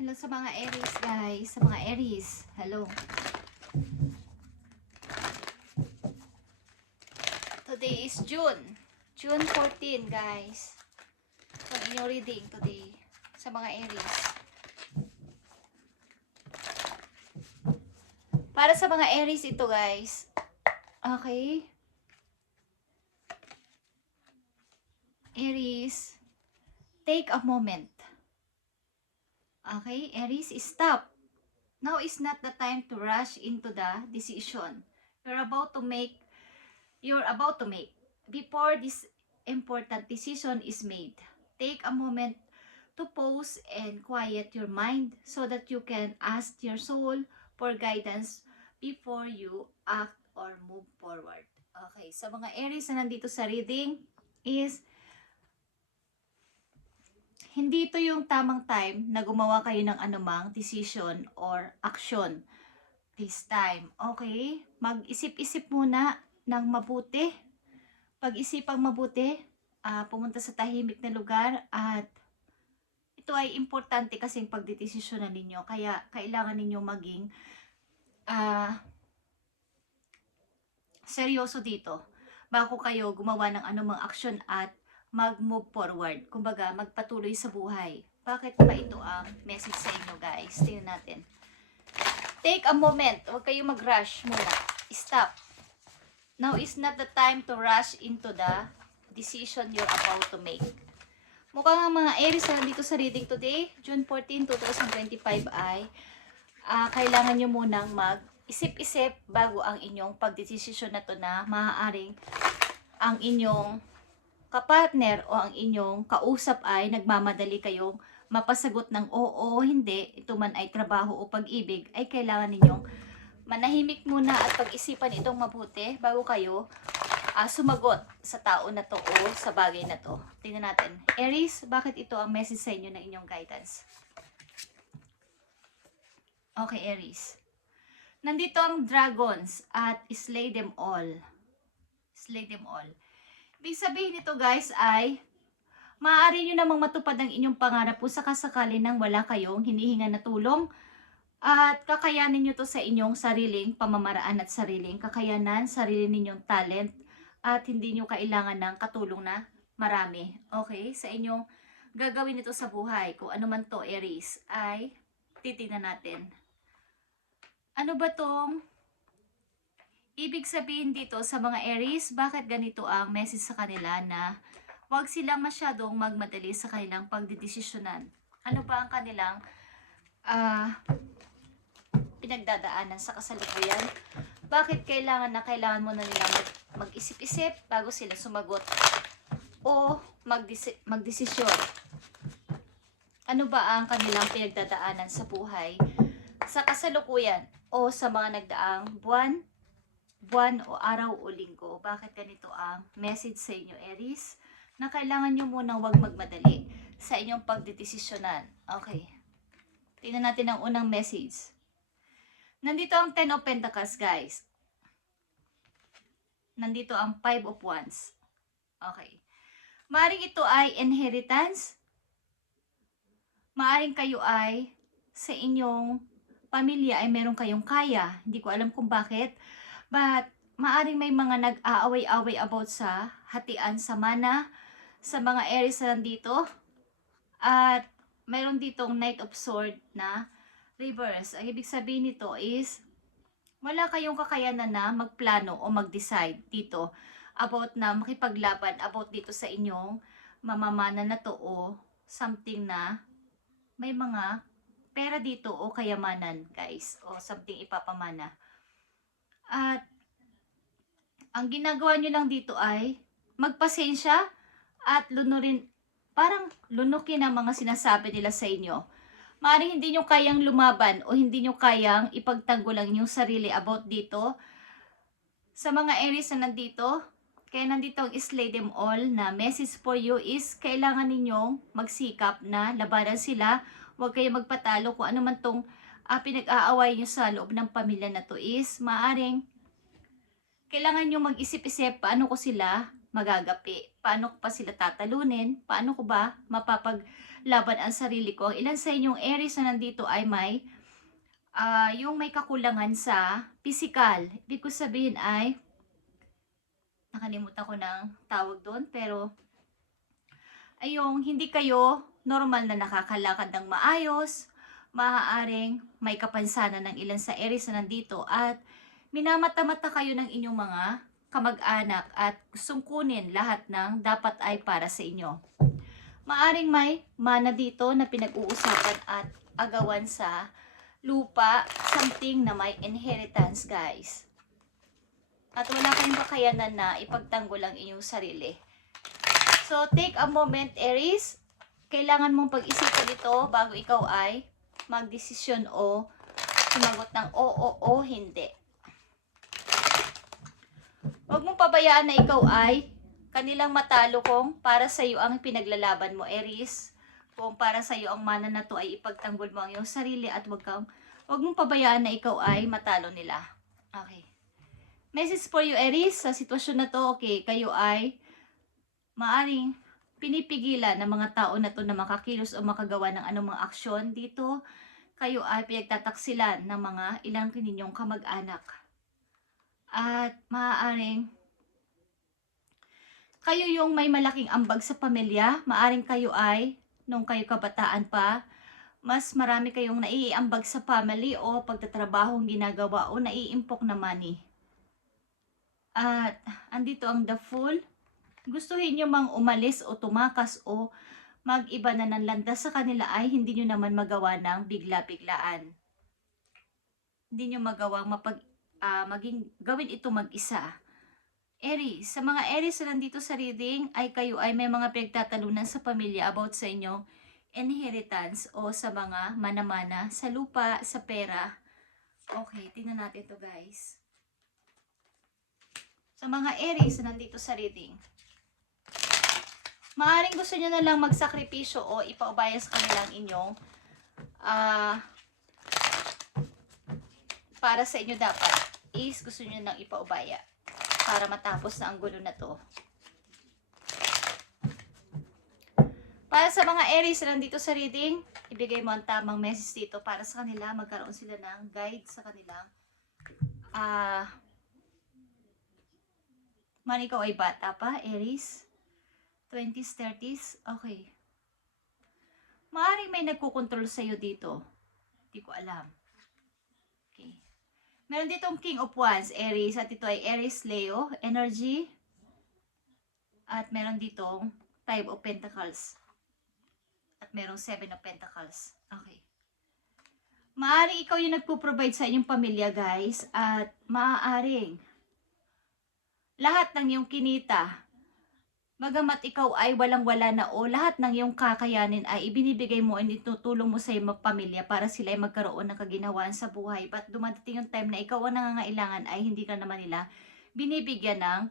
Hello sa mga Aries guys, sa mga Aries. Hello. Today is June 14 guys. So inyong reading today sa mga Aries. Para sa mga Aries ito guys. Okay. Aries, take a moment. Okay, Aries, stop. Now is not the time to rush into the decision you're about to make. Before this important decision is made. Take a moment to pause and quiet your mind so that you can ask your soul for guidance before you act or move forward. Okay, sa mga Aries na nandito sa reading is hindi ito yung tamang time na gumawa kayo ng anumang decision or action this time. Okay? Mag-isip-isip muna ng mabuti. Pag-isipang mabuti, pumunta sa tahimik na lugar at ito ay importante kasing pagdedesisyonan ninyo. Kaya kailangan ninyo maging seryoso dito bago kayo gumawa ng anumang action at mag-move forward. Kumbaga, magpatuloy sa buhay. Bakit ba ito ang message sa inyo guys? Tingnan natin. Take a moment. Huwag kayong mag-rush muna. Stop. Now is not the time to rush into the decision you're about to make. Mukhang ang mga Aries na nandito sa reading today, June 14, 2025 ay kailangan nyo munang mag-isip-isip bago ang inyong pagdesisyon na to na maaaring ang inyong kapartner o ang inyong kausap ay nagmamadali kayong mapasagot ng oo o hindi, ito man ay trabaho o pag-ibig, ay kailangan ninyong manahimik muna at pag-isipan itong mabuti bago kayo sumagot sa tao na to o sa bagay na to. Tingnan natin. Aries, bakit ito ang message sa inyo na inyong guidance? Okay, Aries. Nandito ang dragons at slay them all. Slay them all. Ibig sabihin nito guys ay maaari nyo namang matupad ang inyong pangarap po sa kasakali nang wala kayong hinihinga na tulong at kakayanin nyo to sa inyong sariling pamamaraan at sariling kakayanan, sarili ninyong talent at hindi nyo kailangan ng katulong na marami. Okay? Sa inyong gagawin ito sa buhay, kung ano man to Aries, ay titingnan natin. Ano ba tong ibig sabihin dito sa mga Aries? Bakit ganito ang message sa kanila na huwag silang masyadong magmadali sa kanilang pagdidesisyonan? Ano ba ang kanilang pinagdadaanan sa kasalukuyan? Bakit kailangan mo na nilang mag-isip-isip bago sila sumagot o magdesisyon? Ano ba ang kanilang pinagdadaanan sa buhay sa kasalukuyan o sa mga nagdaang buwan o araw o linggo? Bakit ganito ang message sa inyo Aries? Na kailangan nyo munang wag magmadali sa inyong pagdedesisyonan. Okay. Tingnan natin ang unang message. Nandito ang 10 of Pentacles guys. Nandito ang 5 of Wands. Okay. Maaring ito ay inheritance. Maaring kayo ay sa inyong pamilya ay meron kayong kaya. Hindi ko alam kung bakit. But maaring may mga nag-aaway-away about sa hatian sa mana sa mga Aries na nandito. At mayroon ditong Knight of Sword na reverse. Ang ibig sabihin nito is wala kayong kakayanan na magplano o mag-decide dito about na makipaglaban about dito sa inyong mamamana na to o something na may mga pera dito o kayamanan guys o something ipapamana. At ang ginagawa nyo lang dito ay magpasensya at lunukin ang mga sinasabi nila sa inyo. Maaaring hindi nyo kayang lumaban o hindi nyo kayang ipagtanggol ang inyong sarili about dito. Sa mga Aries na nandito, kaya nandito ang slay them all na message for you is kailangan ninyong magsikap na labanan sila. Huwag kayong magpatalo kung ano man tong pinag-aaway nyo sa loob ng pamilya na to is maaaring kailangan nyo mag-isip-isip paano ko sila magagapi, paano ko pa sila tatalunin, paano ko ba laban ang sarili ko. Ang ilan sa inyong Aries na nandito ay yung may kakulangan sa physical. Ibig ko sabihin ay, nakalimutan ko ng tawag doon, pero ay yung hindi kayo normal na nakakalakad ng maayos, maaaring may kapansanan ng ilan sa Aries na nandito at minamata-mata kayo ng inyong mga kamag-anak at gustong kunin lahat ng dapat ay para sa inyo. Maaring may mana dito na pinag-uusapan at agawan sa lupa, something na may inheritance, guys. At wala kayong kakayanan na ipagtanggol ang inyong sarili. So, take a moment, Aries. Kailangan mong pag-isipan ito bago ikaw ay magdesisyon o sumagot ng oo o hindi. Huwag mong pabayaan na ikaw ay kanilang matalo kung para sa iyo ang pinaglalaban mo, Aries. Kung para sa iyo ang mana na to ay ipagtanggol mo ang iyong sarili at huwag mong pabayaan na ikaw ay matalo nila. Okay. Message for you, Aries, sa sitwasyon na to, okay, kayo ay maaring pinipigilan ng mga tao na to na makakilos o makagawa ng anumang aksyon dito. Kayo ay pinagtataksilan ng mga ilang kaninyong kamag-anak. At maaaring kayo yung may malaking ambag sa pamilya. Maaring kayo ay, nung kayo kabataan pa, mas marami kayong naiiambag sa family o pagtatrabahong ginagawa o naiimpok na money. At andito ang the Fool. Gustuhin nyo mang umalis o tumakas o mag-iba na ng landas sa kanila ay hindi nyo naman magawa ng bigla-biglaan. Hindi nyo magawang gawin ito mag-isa. Aries, sa mga Aries na nandito sa reading ay kayo ay may mga pinagtatalunan sa pamilya about sa inyong inheritance o sa mga mana-mana, sa lupa, sa pera. Okay, tingnan natin to, guys. Sa mga Aries na nandito sa reading, maaaring gusto nyo na lang magsakripisyo o ipaubaya sa kanilang inyong para sa inyo dapat is gusto nyo nang ipaubaya para matapos na ang gulo na to. Para sa mga Aries na nandito sa reading, ibigay mo ang tamang message dito para sa kanila, magkaroon sila ng guide sa kanilang man ikaw ay bata pa, Aries? 20s, 30s? Okay. Maaaring may nagkukontrol sa'yo dito. Hindi ko alam. Okay. Meron ditong King of Wands, Aries. At ito ay Aries, Leo, energy. At meron ditong Five of Pentacles. At merong Seven of Pentacles. Okay. Maaaring ikaw yung nagpo-provide sa inyong pamilya, guys. At maaaring lahat ng iyong kinita, bagamat ikaw ay walang-wala na o lahat ng iyong kakayanin ay ibinibigay mo at itutulong mo sa iyong pamilya para sila ay magkaroon ng kaginhawaan sa buhay. But dumating yung time na ikaw ang nangangailangan ay hindi ka naman nila binibigyan ng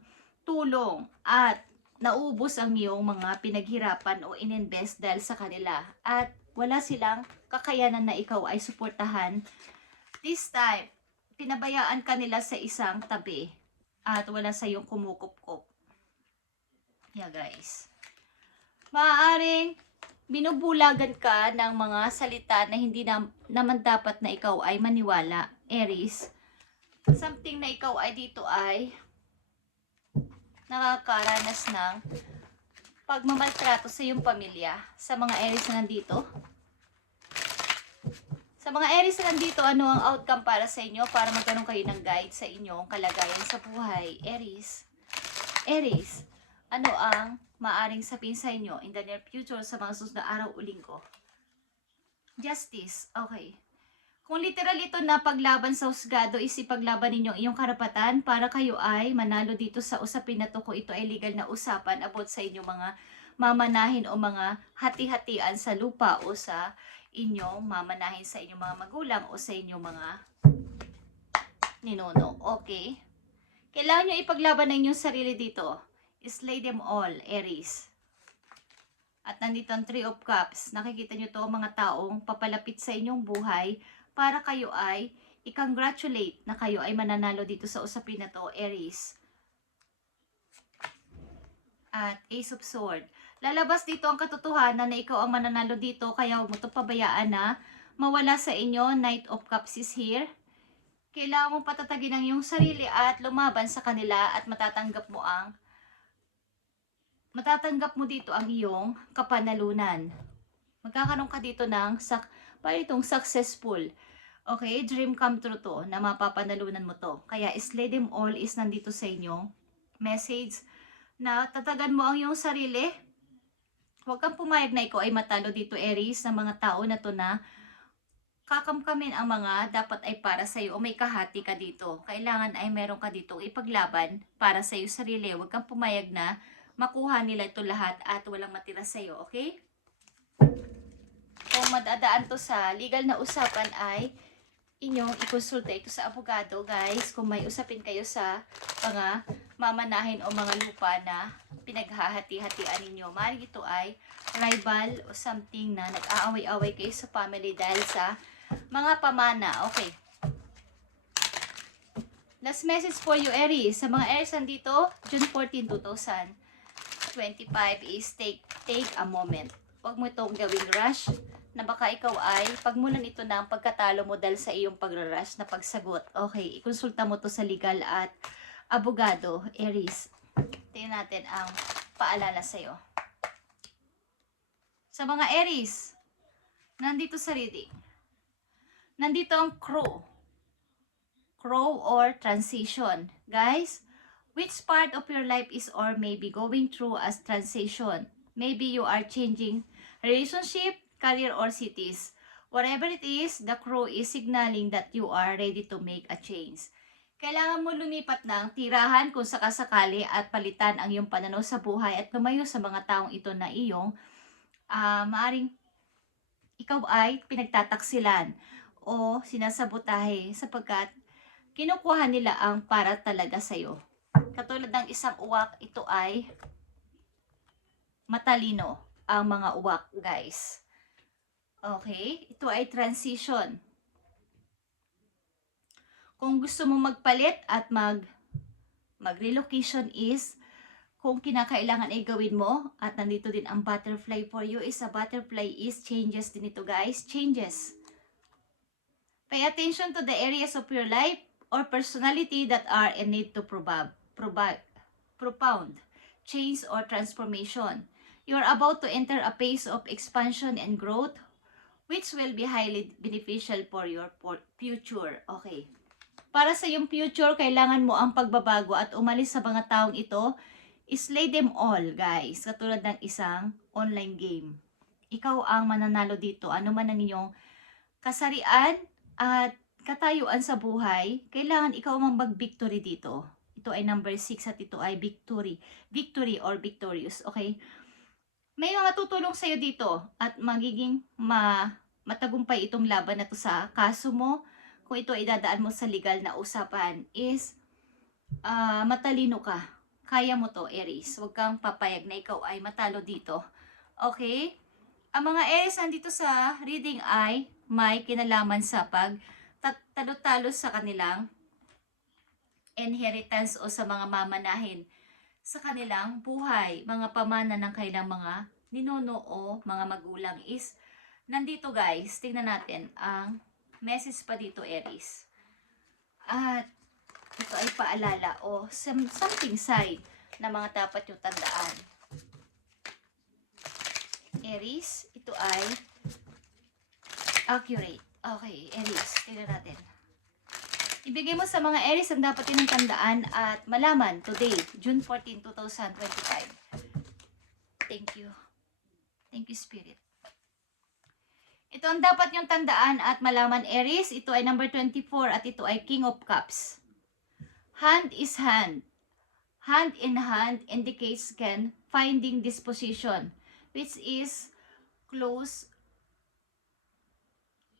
tulong at naubos ang iyong mga pinaghirapan o ininvest dahil sa kanila. At wala silang kakayanan na ikaw ay suportahan. This time, pinabayaan ka nila sa isang tabi at wala sa iyong kumukup-kup. Yeah, guys. Maaaring binubulagan ka ng mga salita na hindi naman dapat na ikaw ay maniwala, Aries. Something na ikaw ay dito ay nakakaranas ng pagmamaltrato sa iyong pamilya. Sa mga Aries na nandito. Sa mga Aries na nandito, ano ang outcome para sa inyo? Para magkaroon kayo ng guide sa inyong kalagayan sa buhay, Aries. Aries, ano ang maaring sabihin sa inyo in the near future sa mga susunod na araw o linggo? Justice, okay. Kung literal ito na paglaban sa husgado, is ipaglaban ninyo iyong karapatan para kayo ay manalo dito sa usapin na to kung ito ay legal na usapan about sa inyong mga mamanahin o mga hati-hatian sa lupa o sa inyong mamanahin sa inyong mga magulang o sa inyong mga ninuno. Okay? Kailangan nyo ipaglaban na inyong sarili dito. Slay them all, Aries. At nandito ang Three of Cups. Nakikita nyo to mga taong papalapit sa inyong buhay para kayo ay i-congratulate na kayo ay mananalo dito sa usapin na to, Aries. At Ace of Sword. Lalabas dito ang katotohanan na ikaw ang mananalo dito, kaya huwag mo ito pabayaan na mawala sa inyo. Knight of Cups is here. Kailangan mong patatagin ang iyong sarili at lumaban sa kanila at matatanggap mo dito ang iyong kapanalunan. Magkakaroon ka dito ng itong successful. Okay, dream come true to na mapapanalunan mo to. Kaya slay them all is nandito sa inyong message na tatagan mo ang iyong sarili. Huwag kang pumayag na ikaw ay matalo dito, Aries, ng mga tao na to na kakamkamin ang mga dapat ay para sa iyo o may kahati ka dito. Kailangan ay meron ka dito ipaglaban para sa iyo sarili. Huwag kang pumayag na makuha nila ito lahat at walang matira sa iyo, okay? Kung madadaan to sa legal na usapan ay inyong ikonsulta ito sa abogado, guys. Kung may usapin kayo sa mga mamanahin o mga lupa na pinaghahati-hatian ninyo, maaaring ito ay rival o something na nag-aaway-away kayo sa family dahil sa mga pamana. Okay. Last message for you, Aries. Sa mga Aries nandito, June 14, 2025 is take a moment. Huwag mo itong gawing rush na baka ikaw ay pagmulan ito ng pagkatalo mo dahil sa iyong pagrarush na pagsagot. Okay, ikonsulta mo to sa legal at abogado, Aries. Tingnan natin ang paalala sa'yo. Sa mga Aries, nandito sa reading. Nandito ang crow. Crow or transition. Guys, which part of your life is or maybe going through as transition? Maybe you are changing relationship, career, or cities. Whatever it is, the crow is signaling that you are ready to make a change. Kailangan mo lumipat ng tirahan kung sakasakali at palitan ang iyong pananaw sa buhay at lumayo sa mga taong ito na iyong maaring ikaw ay pinagtataksilan o sinasabotahe sapagkat kinukuha nila ang para talaga sa'yo. Katulad ng isang uwak, ito ay matalino ang mga uwak, guys. Okay, ito ay transition. Kung gusto mo magpalit at mag-relocation is, kung kinakailangan ay gawin mo, at nandito din ang butterfly for you, is a butterfly is changes din ito, guys. Changes. Pay attention to the areas of your life or personality that are in need to profound change or transformation. You are about to enter a phase of expansion and growth which will be highly beneficial for your future. Okay. Para sa iyong future, kailangan mo ang pagbabago at umalis sa mga taong ito. Slay them all, guys. Katulad ng isang online game. Ikaw ang mananalo dito. Ano man ang inyong kasarian at katayuan sa buhay, kailangan ikaw ang mag-victory dito. Ito ay number 6 at ito ay victory. Victory or victorious. Okay? May mga tutulong sa'yo dito at magiging matagumpay itong laban na to sa kaso mo. Kung ito ay dadaan mo sa legal na usapan is matalino ka. Kaya mo to, Aries. Huwag kang papayag na ikaw ay matalo dito. Okay? Ang mga Aries nandito sa reading ay may kinalaman sa pagtalo-talo sa kanilang inheritance o sa mga mamanahin sa kanilang buhay, mga pamana ng kanilang mga ninuno o mga magulang is nandito, guys. Tingnan natin ang message pa dito, Aries. At ito ay paalala o something sign na mga dapat yung tandaan. Aries, ito ay accurate. Okay, Aries, tingnan natin. Ibigay mo sa mga Aries ang dapat yung tandaan at malaman today, June 14, 2025. Thank you. Thank you, Spirit. Ito ang dapat yung tandaan at malaman, Aries. Ito ay number 24 at ito ay King of Cups. Hand is hand. Hand in hand indicates finding disposition, which is close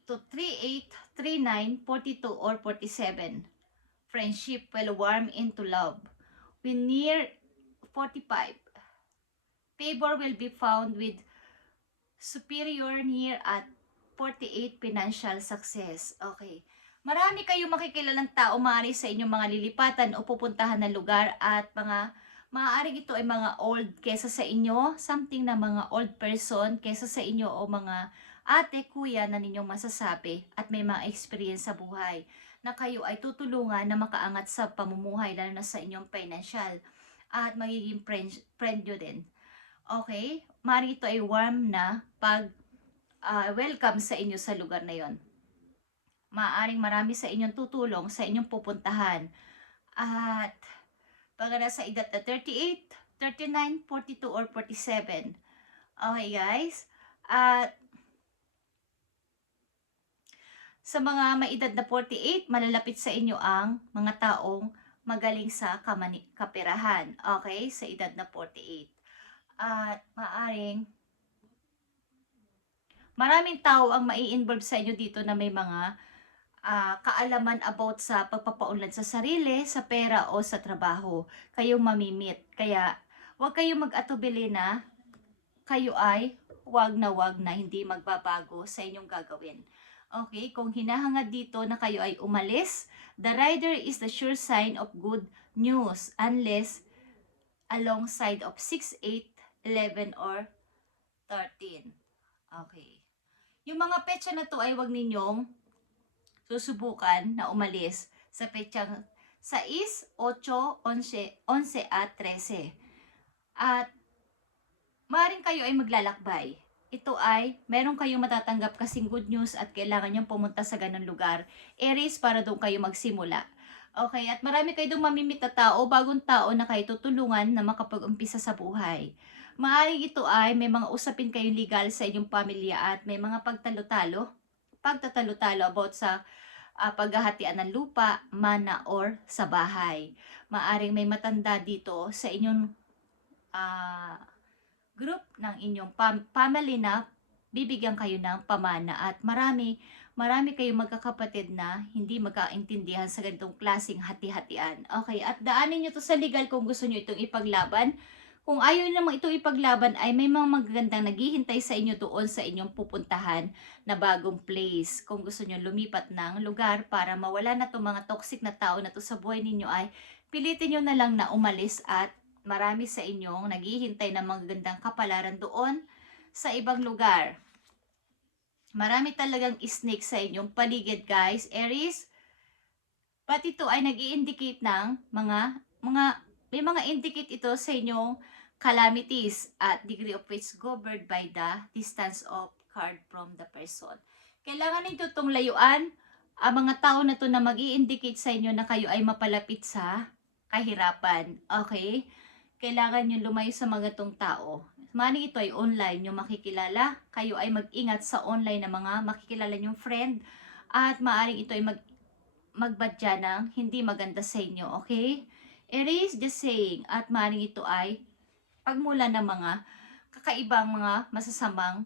to 38, 39, 42, or 47. Friendship will warm into love. When near 45, favor will be found with superior near at 48 financial success. Okay. Marami kayong makikilalang tao maaari sa inyong mga lilipatan o pupuntahan na lugar at mga Maaaring ito ay mga old kesa sa inyo, something na mga old person kesa sa inyo o mga ate, kuya na ninyong masasabi at may mga experience sa buhay na kayo ay tutulungan na makaangat sa pamumuhay lalo na sa inyong financial at magiging friend nyo din. Okay? Maaaring ito ay warm na welcome sa inyo sa lugar na yon. Maaaring marami sa inyong tutulong sa inyong pupuntahan. At pag nasa edad na 38, 39, 42, or 47. Okay guys? At sa mga may edad na 48, malalapit sa inyo ang mga taong magaling sa kaperahan. Okay? Sa edad na 48. At maaring maraming tao ang mai-involve sa inyo dito na may mga kaalaman about sa pagpapaunlad sa sarili, sa pera o sa trabaho. Kayong mamimit. Kaya huwag kayong mag-atubili na kayo ay wag na hindi magbabago sa inyong gagawin. Okay, kung hinahangad dito na kayo ay umalis, the rider is the sure sign of good news unless alongside of 6, 8, 11, or 13. Okay. Yung mga petsa na to ay wag ninyong susubukan na umalis sa petsang 6, 8, 11, 11 at 13. At maaaring kayo ay maglalakbay. Ito ay meron kayong matatanggap kasing good news at kailangan niyong pumunta sa ganun lugar. Aries, para doon kayo magsimula. Okay, at marami kayo doon mamimit na tao, bagong tao na kayo tutulungan na makapag-umpisa sa buhay. Maaaring ito ay may mga usapin kayong legal sa inyong pamilya at may mga pagtatalo-talo about sa paghahatian ng lupa, mana, or sa bahay. Maaring may matanda dito sa inyong group ng inyong family na bibigyan kayo ng pamana at marami kayong magkakapatid na hindi magkaintindihan sa ganitong klaseng hati-hatian. Okay, at daanin nyo to sa legal kung gusto nyo itong ipaglaban. Kung ayaw nyo namang itong ipaglaban ay may mga magagandang naghihintay sa inyo doon sa inyong pupuntahan na bagong place. Kung gusto nyo lumipat ng lugar para mawala na itong mga toxic na tao na to sa buhay ninyo ay pilitin nyo na lang na umalis at marami sa inyong naghihintay ng magagandang kapalaran doon sa ibang lugar. Marami talagang snake sa inyong paligid, guys. Aries, pati ito ay nag-i-indicate ng may mga indicate ito sa inyong calamities at degree of which governed by the distance of card from the person. Kailangan nito itong layuan ang mga tao na to na mag-i-indicate sa inyo na kayo ay mapalapit sa kahirapan. Okay? Kailangan nyo lumayo sa mga tong tao. Maaaring ito ay online nyo makikilala. Kayo ay mag-ingat sa online na mga makikilala nyong friend. At maaaring ito ay magbadya ng hindi maganda sa inyo. Okay? Aries, just saying. At maaaring ito ay pagmula ng mga kakaibang mga masasamang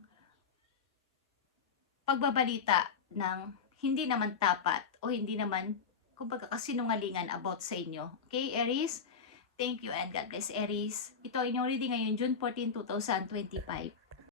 pagbabalita ng hindi naman tapat o hindi naman kumbaga kasinungalingan about sa inyo. Okay, Aries? Thank you and God bless, Aries. Ito ay inyong reading ngayon, June 14, 2025.